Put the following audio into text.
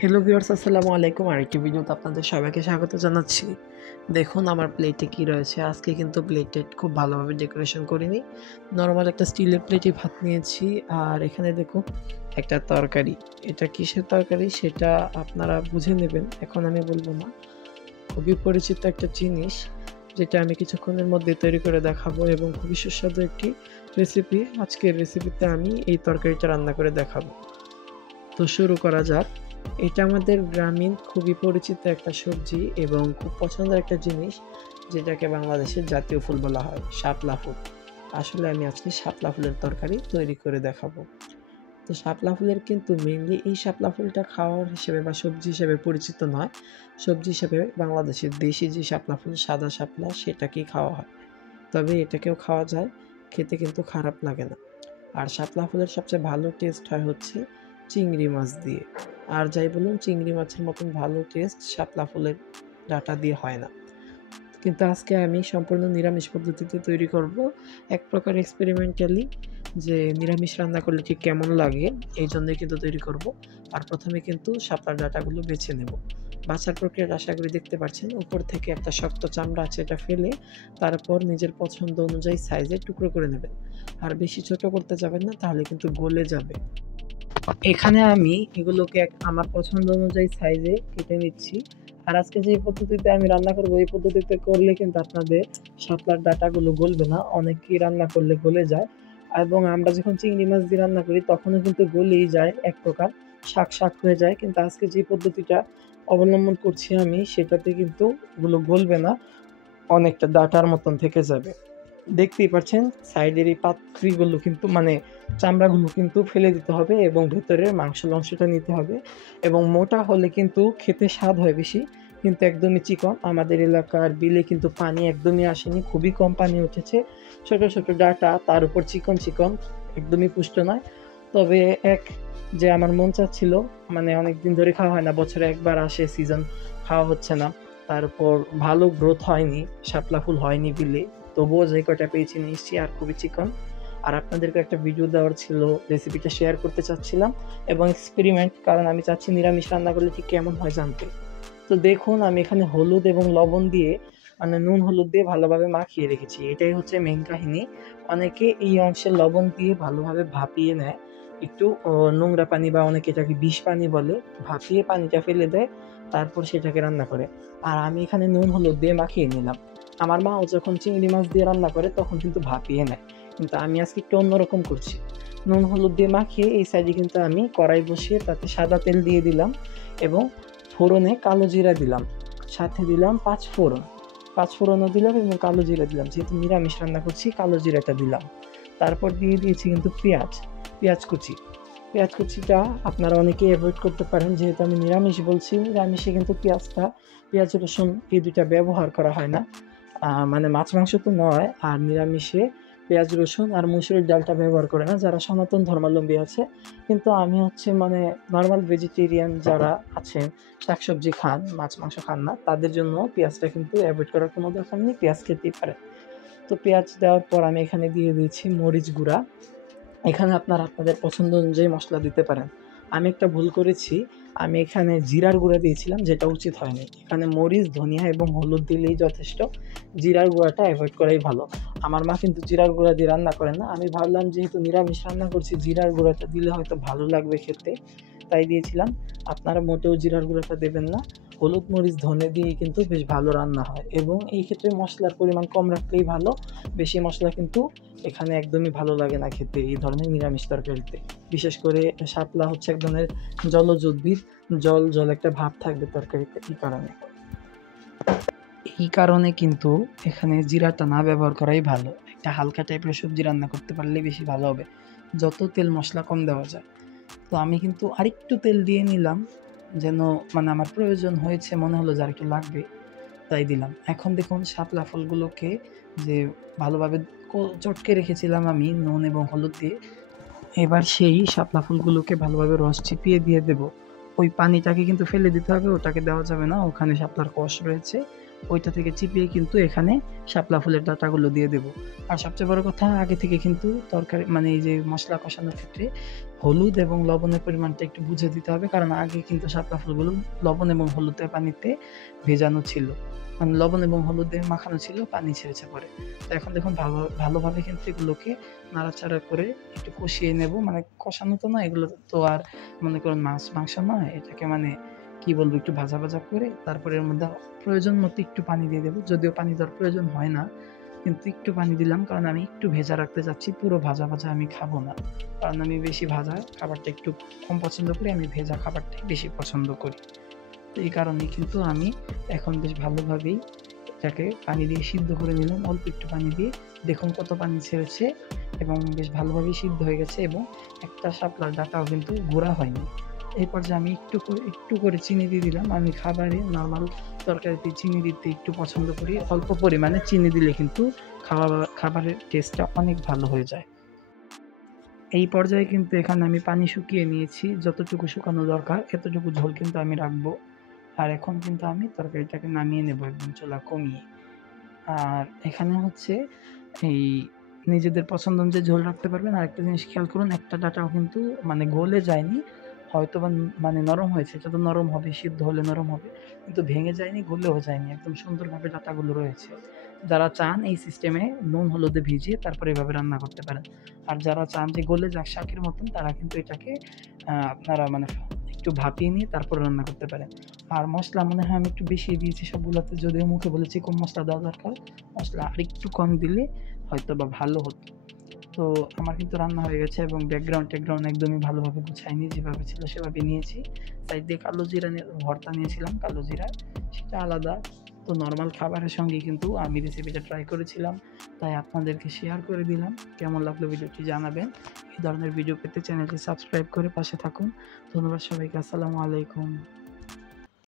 Hello viewers, আসসালামু আলাইকুম। আরেকটি ভিডিওতে আপনাদের সবাইকে স্বাগত জানাচ্ছি। দেখুন আমার প্লেটে কি রয়েছে। আজকে কিন্তু প্লেটে খুব ভালোভাবে ডেকোরেশন করিনি। নরমাল একটা স্টিলের প্লেটে ভাত নিয়েছি। আর এখানে দেখুন একটা তরকারি। এটা কিসের তরকারি সেটা আপনারা বুঝে নেবেন। এখন আমি বলব না। খুবই পরিচিত একটা জিনিস যেটা আমি কিছুক্ষণের মধ্যে তৈরি করে দেখাবো এবং খুবই সুস্বাদু একটি রেসিপি। আজকের রেসিপিতে আমি এই তরকারিটা রান্না করে দেখাবো। তো শুরু করা যাক। এটা আমাদের গ্রামীণ খুবই পরিচিত একটা সবজি এবং খুব পছন্দের একটা জিনিস, যেটাকে বাংলাদেশের জাতীয় ফুল বলা হয়, শাপলা ফুল। আসলে আমি আজকে শাপলা ফুলের তরকারি তৈরি করে দেখাবো। তো শাপলা ফুলের কিন্তু মেইনলি এই শাপলা ফুলটা খাওয়ার হিসেবে বা সবজি হিসেবে পরিচিত নয়। সবজি হিসেবে বাংলাদেশের দেশি যে শাপলা ফুল, সাদা শাপলা, সেটাকেই খাওয়া হয়। তবে এটাকেও খাওয়া যায়, খেতে কিন্তু খারাপ লাগে না। আর শাপলা ফুলের সবচেয়ে ভালো টেস্ট হয় হচ্ছে চিংড়ি মাছ দিয়ে। আর যাই বলুন, চিংড়ি মাছের মতন ভালো টেস্ট শাপলা ফুলের ডাঁটা দিয়ে হয় না। কিন্তু আজকে আমি সম্পূর্ণ নিরামিষ পদ্ধতিতে তৈরি করব, এক প্রকার এক্সপেরিমেন্টালি, যে নিরামিষ রান্না করলে ঠিক কেমন লাগে, এই জন্যই কিন্তু তৈরি করব। আর প্রথমে কিন্তু শাপলার ডাঁটাগুলো বেছে নেব। বাছার প্রক্রিয়াটা আশা করি দেখতে পাচ্ছেন। উপর থেকে একটা শক্ত চামড়া আছে, এটা ফেলে তারপর নিজের পছন্দ অনুযায়ী সাইজের টুকরো করে নেবেন। আর বেশি ছোট করতে যাবেন না, তাহলে কিন্তু গলে যাবে। এখানে আমি এগুলোকে আমার পছন্দ অনুযায়ী সাইজে কেটে নিচ্ছি। আর আজকে যে পদ্ধতিতে আমি রান্না করব, এই পদ্ধতিতে করলে কিন্তু আপনাদের শাপলার ডাঁটাগুলো গলবে না। অনেকেই রান্না করলে গলে যায়, এবং আমরা যখন চিংড়ি মাছ দিয়ে রান্না করি তখনও কিন্তু গলেই যায়, এক প্রকার শাক শাক হয়ে যায়। কিন্তু আজকে যে পদ্ধতিটা অবলম্বন করছি আমি, সেটাতে কিন্তু এগুলো গলবে না, অনেকটা ডাঁটার মতন থেকে যাবে। দেখতেই পাচ্ছেন সাইডের এই পাত্রিগুলো কিন্তু, মানে চামড়াগুলো কিন্তু ফেলে দিতে হবে এবং ভেতরের মাংসের অংশটা নিতে হবে। এবং মোটা হলে কিন্তু খেতে স্বাদ হয় বেশি, কিন্তু একদমই চিকন। আমাদের এলাকার বিলে কিন্তু পানি একদমই আসেনি, খুবই কম পানি উঠেছে। ছোট ছোট ডাঁটা, তার উপর চিকন চিকন, একদমই পুষ্ট নয়। তবে যে আমার মন চাচ্ছিল, মানে অনেকদিন ধরে খাওয়া হয় না, বছরে একবার আসে সিজন, খাওয়া হচ্ছে না। তারপর ভালো গ্রোথ হয়নি, শাপলা ফুল হয়নি বিলে। তবুও যে কয়টা পেয়েছি নিয়েছি, আর খুবই চিকন। আর আপনাদেরকে একটা ভিডিও দেওয়ার ছিল, রেসিপিটা শেয়ার করতে চাচ্ছিলাম, এবং এক্সপেরিমেন্ট, কারণ আমি চাচ্ছি নিরামিষ রান্না করলে ঠিক কেমন হয় জানতে। তো দেখুন আমি এখানে হলুদ এবং লবণ দিয়ে, মানে নুন হলুদ দিয়ে ভালোভাবে মাখিয়ে রেখেছি। এটাই হচ্ছে মেইন কাহিনী। অনেকে এই অংশে লবণ দিয়ে ভালোভাবে ভাপিয়ে নেয়, একটু নোংরা পানি, বা অনেকে এটাকে বিষ পানি বলে, ভাপিয়ে পানিটা ফেলে দেয়, তারপর সেটাকে রান্না করে। আর আমি এখানে নুন হলুদ দিয়ে মাখিয়ে নিলাম। আমার মাও যখন চিংড়ি মাছ দিয়ে রান্না করে তখন কিন্তু ভাপিয়ে নেয়, কিন্তু আমি আজকে একটু অন্যরকম করছি। নুন হলুদ দিয়ে মাখিয়ে এই সাইডে কিন্তু আমি কড়াই বসিয়ে তাতে সাদা তেল দিয়ে দিলাম, এবং ফোড়নে কালো জিরা দিলাম, সাথে দিলাম পাঁচ ফোড়ন। পাঁচ ফোড়নও দিলাম এবং কালো জিরা দিলাম, যেহেতু নিরামিষ রান্না করছি কালো জিরাটা দিলাম। তারপর দিয়ে দিয়েছি কিন্তু পেঁয়াজ কুচি। পেঁয়াজ কুচিটা আপনারা অনেকেই অ্যাভয়েড করতে পারেন, যেহেতু আমি নিরামিষ বলছি। নিরামিষে কিন্তু পেঁয়াজ রসুন এই দুইটা ব্যবহার করা হয় না, মানে মাছ মাংস তো নয়। আর নিরামিষে পেঁয়াজ রসুন আর মুসুরির ডালটা ব্যবহার করে না যারা সনাতন ধর্মাবলম্বী আছে। কিন্তু আমি হচ্ছে মানে নর্মাল ভেজিটেরিয়ান যারা আছেন, শাকসবজি খান, মাছ মাংস খান না, তাদের জন্য পেঁয়াজটা কিন্তু অ্যাভয়েড করার কোনো দরকার নেই, পেঁয়াজ খেতেই পারে। তো পেঁয়াজ দেওয়ার পর আমি এখানে দিয়ে দিয়েছি মরিচ গুঁড়া। এখানে আপনারা আপনাদের পছন্দ অনুযায়ী মশলা দিতে পারেন। আমি একটা ভুল করেছি, আমি এখানে জিরার গুঁড়া দিয়েছিলাম, যেটা উচিত হয়নি। এখানে মরিচ, ধনিয়া এবং হলুদ দিলেই যথেষ্ট, জিরার গুঁড়াটা অ্যাভয়েড করাই ভালো। আমার মা কিন্তু জিরার গুঁড়া দিয়ে রান্না করেন না। আমি ভাবলাম যেহেতু নিরামিষ রান্না করছি, জিরার গুঁড়াটা দিলে হয়তো ভালো লাগবে খেতে, তাই দিয়েছিলাম। আপনারা মোটেও জিরার গুঁড়াটা দেবেন না। হলুদ, মরিচ, ধনে দিয়ে কিন্তু বেশ ভালো রান্না হয়, এবং এই ক্ষেত্রে মশলার পরিমাণ কম রাখলেই ভালো। বেশি মশলা কিন্তু এখানে একদমই ভালো লাগে না খেতে এই ধরনের নিরামিষ তরকারিতে। বিশেষ করে শাপলা হচ্ছে এক ধরনের জলজ উদ্ভিদ, জল জল একটা ভাব থাকবে তরকারিতে। এই কারণে কিন্তু এখানে জিরাটা না ব্যবহার করাই ভালো। একটা হালকা টাইপের সবজি রান্না করতে পারলে বেশি ভালো হবে, যত তেল মশলা কম দেওয়া যায়। তো আমি কিন্তু আরেকটু তেল দিয়ে নিলাম, যেন মানে আমার প্রয়োজন হয়েছে, মনে হলো যে আর একটু লাগবে, তাই দিলাম। এখন দেখুন শাপলা ফুলগুলোকে যে ভালোভাবে চটকে রেখেছিলাম আমি নুন এবং হলুদ দিয়ে, এবার সেই শাপলা ফুলগুলোকে ভালোভাবে রস চিপিয়ে দিয়ে দেব। ওই পানিটাকে কিন্তু ফেলে দিতে হবে, ওটাকে দেওয়া যাবে না, ওখানে শাপলার কষ রয়েছে। ওইটা থেকে চিপিয়ে কিন্তু এখানে শাপলা ফুলের ডাঁটাগুলো দিয়ে দেবো। আর সবচেয়ে বড় কথা, আগে থেকে কিন্তু তরকারি মানে এই যে মশলা কষানোর ক্ষেত্রে হলুদ এবং লবণের পরিমাণটা একটু বুঝে দিতে হবে, কারণ আগে কিন্তু শাপলা ফুলগুলো লবণ এবং হলুদের পানিতে ভেজানো ছিল, মানে লবণ এবং হলুদে মাখানো ছিল, পানি ছেড়েছে পরে। তো এখন দেখুন ভালোভাবে কিন্তু এগুলোকে নাড়াচাড়া করে একটু কষিয়ে নেব, মানে কষানো তো না, এগুলো তো আর মনে করুন মাছ মাংস নয়, এটাকে মানে কি বলবো, একটু ভাজা ভাজা করে তারপরে এর মধ্যে প্রয়োজন মতো একটু পানি দিয়ে দেবো, যদিও পানি দেওয়ার প্রয়োজন হয় না, কিন্তু একটু পানি দিলাম কারণ আমি একটু ভেজা রাখতে চাচ্ছি, পুরো ভাজা ভাজা আমি খাবো না, কারণ আমি বেশি ভাজা খাবারটা একটু কম পছন্দ করি, আমি ভেজা খাবারটাই বেশি পছন্দ করি। তো এই কারণেই কিন্তু আমি এখন বেশ ভালোভাবেই এটাকে পানি দিয়ে সিদ্ধ করে নিলাম, অল্প একটু পানি দিয়ে। দেখুন কত পানি ছেড়েছে এবং বেশ ভালোভাবেই সিদ্ধ হয়ে গেছে, এবং একটা শাপলার ডাঁটাও কিন্তু গুঁড়া হয়নি। এই পর্যায়ে আমি একটু করে চিনি দিয়ে দিলাম। আমি খাবারে নরমাল তরকারিতে চিনি দিতে একটু পছন্দ করি। অল্প পরিমাণে চিনি দিলে কিন্তু খাবারের টেস্টটা অনেক ভালো হয়ে যায়। এই পর্যায়ে কিন্তু এখানে আমি পানি শুকিয়ে নিয়েছি। যতটুকু শুকানো দরকার এতটুকু ঝোল কিন্তু আমি রাখবো। আর এখন কিন্তু আমি তরকারিটাকে নামিয়ে নেবো একদম চুলা কমিয়ে। আর এখানে হচ্ছে এই নিজেদের পছন্দ অনুযায়ী ঝোল রাখতে পারবেন। আরেকটা জিনিস খেয়াল করুন, একটা ডাঁটাও কিন্তু মানে গলে যায়নি। হয়তোবা মানে নরম হয়েছে, এটা তো নরম হবে, সিদ্ধ হলে নরম হবে। কিন্তু ভেঙে যায়নি, গলেও যায়নি। একদম সুন্দরভাবে ডাঁটাগুলো রয়েছে। যারা চান এই সিস্টেমে নুন হলুদে ভিজিয়ে তারপরে এভাবে রান্না করতে পারেন। আর যারা চান যে গলে যাক শাকের মতন, তারা কিন্তু এটাকে আপনারা মানে একটু ভাপিয়ে নিয়ে তারপরে রান্না করতে পারেন। আর মসলা মনে হয় আমি একটু বেশি দিয়েছি সবগুলাতে, যদিও মুখে বলেছি কম মসলা দেওয়া দরকার। মসলা আরেকটু কম দিলে হয়তোবা ভালো হতো। তো আমার কিন্তু রান্না হয়ে গেছে এবং ব্যাকগ্রাউন্ড একদমই ভালোভাবে গুছাইনি, যেভাবে ছিল সেভাবে নিয়েছি। সাইড দিয়ে কালো জিরা ভর্তা নিয়েছিলাম, কালো জিরা, সেটা আলাদা। তো নরমাল খাবারের সঙ্গে কিন্তু আমি রেসিপিটা ট্রাই করেছিলাম, তাই আপনাদেরকে শেয়ার করে দিলাম। কেমন লাগলো ভিডিওটি জানাবেন। এই ধরনের ভিডিও পেতে চ্যানেলটি সাবস্ক্রাইব করে পাশে থাকুন। ধন্যবাদ সবাইকে। আসসালামু আলাইকুম।